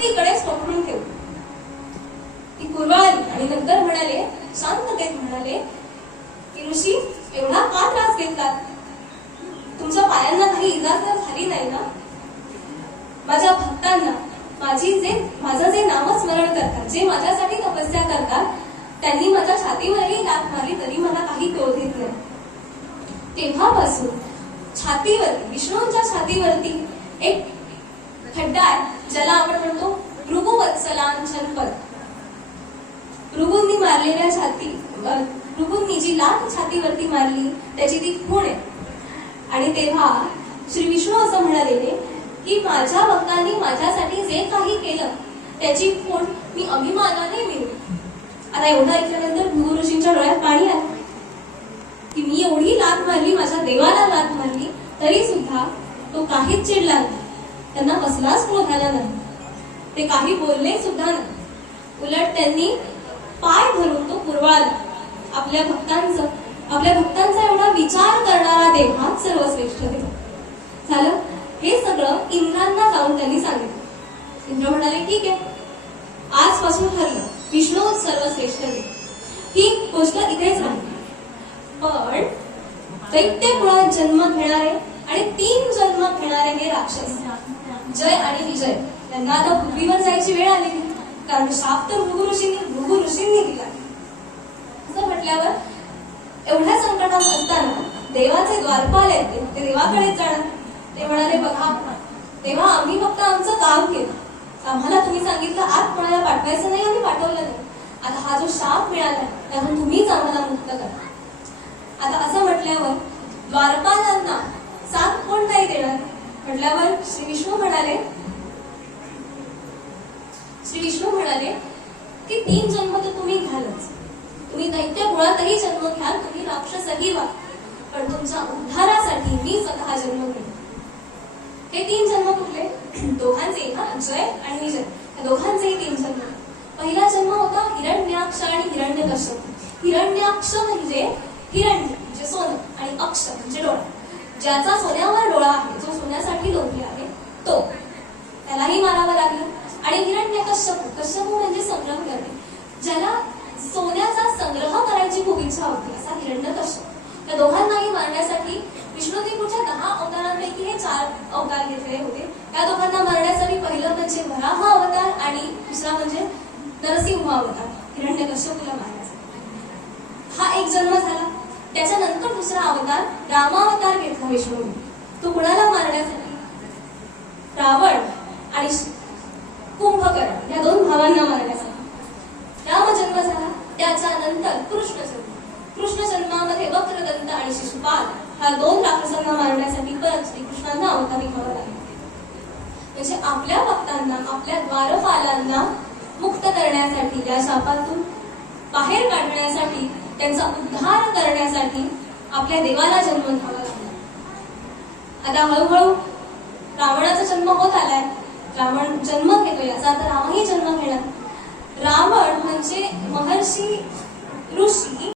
छातीकडेच पकडून ठेवली. ती कुरवाळली आणि नंतर म्हणाले, शांततेत म्हणाले की ऋषी, एवढा का त्रास घेतलात? तुमच्या पायांना काही इजा तर झाली नाही ना? माझ्या भक्तांना माझं जे नामस्मरण करतात, जे माझ्यासाठी तपस्या करतात, त्यांनी माझ्या छातीवरही लाथ मारली तरी मला काही क्रोध येत नाही. तेव्हापासून छातीवरती, विष्णूंच्या छातीवरती एक खड्डा आहे, ज्याला आपण म्हणतो भृगुवत्सलांचनपद. भृगूंनी मारलेल्या भृगूंनी जी लाथ छातीवरती मारली त्याची ती खूण आहे. आणि तेव्हा श्री विष्णू असं म्हणालेले की माझ्या भक्तांनी माझ्यासाठी जे काही केलं त्याची खूण मी अभिमानाने मिळवू. आता एवढं ऐकल्यानंतर भृगु ऋषींच्या डोळ्यात पाणी आलं की मी एवढी लाथ मारली, माझ्या देवाला लाथ मारली, तरी सुद्धा तो काहीच चिडला नाही. त्यांना कसलाच क्रोध आला नाही. ते काही बोलले सुद्धा नाही. उलट त्यांनी पाय धरून तो कुरवाळला. आपल्या भक्तांचा एवढा विचार करणारा देव हा सर्वश्रेष्ठ देव. झालं. हे सगळं इंद्रांना जाऊन त्यांनी सांगितलं. इंद्र म्हणाले, ठीक आहे, आजपासून ठरलं, विष्णू सर्वश्रेष्ठ देव. ही गोष्ट इथेच राहिली. पण दैत्य कुळात जन्म घेणारे आणि 3 जन्म घेणारे हे राक्षस जय आणि विजय, त्यांना आता पृथ्वीवर जायची वेळ आलेली. कारण शाप तर भृगु ऋषींनी दिला. असं म्हटल्यावर एवढ्या संकटात असताना देवाचे द्वारपाल आहेत, ते देवाकडेच जाणार. ते म्हणाले, बघा तेव्हा आम्ही फक्त आमचं काम केलं, आम्हाला तुम्ही सांगितलं आत कोणाला पाठवायचं नाही, आम्ही पाठवलं नाही. आता हा जो शाप मिळाला त्यातून तुम्हीच आम्हाला मुक्त करा. आता असं म्हटल्यावर द्वारपालांना साथ कोण नाही देणार? म्हटल्यावर श्री विष्णू म्हणाले की 3 जन्म तर तुम्ही घ्यालच, तुम्ही दैत्य कुळातही जन्म घ्याल, तुम्ही राक्षसही व्हा, पण तुमच्या उद्धारासाठी मी स्वतः जन्म घेईन. हे 3 जन्म कुठले? दोघांचे, जय आणि विजय, या दोघांचेही 3 जन्म. पहिला जन्म होता हिरण्याक्ष आणि हिरण्यकश्यप. हिरण्याक्ष म्हणजे हिरण्य म्हणजे सोनं आणि अक्ष म्हणजे डोळा. ज्याचा सोन्यावर डोळा आहे, जो सोन्यासाठी लोभी आहे, तो, त्यालाही मारावं लागलं. आणि कश्यप म्हणजे संग्रह करणे, ज्याला सोन्याचा संग्रह करायची खूप इच्छा होती, असा हिरण्यकश्यप. त्या दोघांनाही मारण्यासाठी विष्णूने पुढच्या 10 अवतारांपैकी हे 4 अवतार घेतलेले होते. त्या दोघांना मारण्यासाठी पहिलं म्हणजे वराह अवतार आणि दुसरा म्हणजे नरसिंह अवतार, हिरण्यकश्यपूला मारण्यासाठी. हा एक जन्म झाला. त्याच्यानंतर दुसरा अवतार रामावतार घेतला विष्णूने. तो कुणाला मारण्यासाठी? रावण आणि कुंभकर्ण या 2 भावांना मारण्यासाठी रामजन्म झाला. त्याच्यानंतर कृष्ण जन्मामध्ये वक्रदंत आणि शिशुपाल ह्या 2 राक्षसांना मारण्यासाठी परत श्रीकृष्णांना अवतारी व्हावं लागले. म्हणजे आपल्या भक्तांना, आपल्या द्वारपालांना मुक्त करण्यासाठी, या शापातून बाहेर काढण्यासाठी, त्यांचा उद्धार करण्यासाठी आपल्या देवाला जन्म घ्यावा लागला. आता हळूहळू रावणाचा जन्म होत आलाय. रावण जन्म घेतो, याचा आता रामही जन्म घेणार. रावण म्हणजे महर्षी ऋषी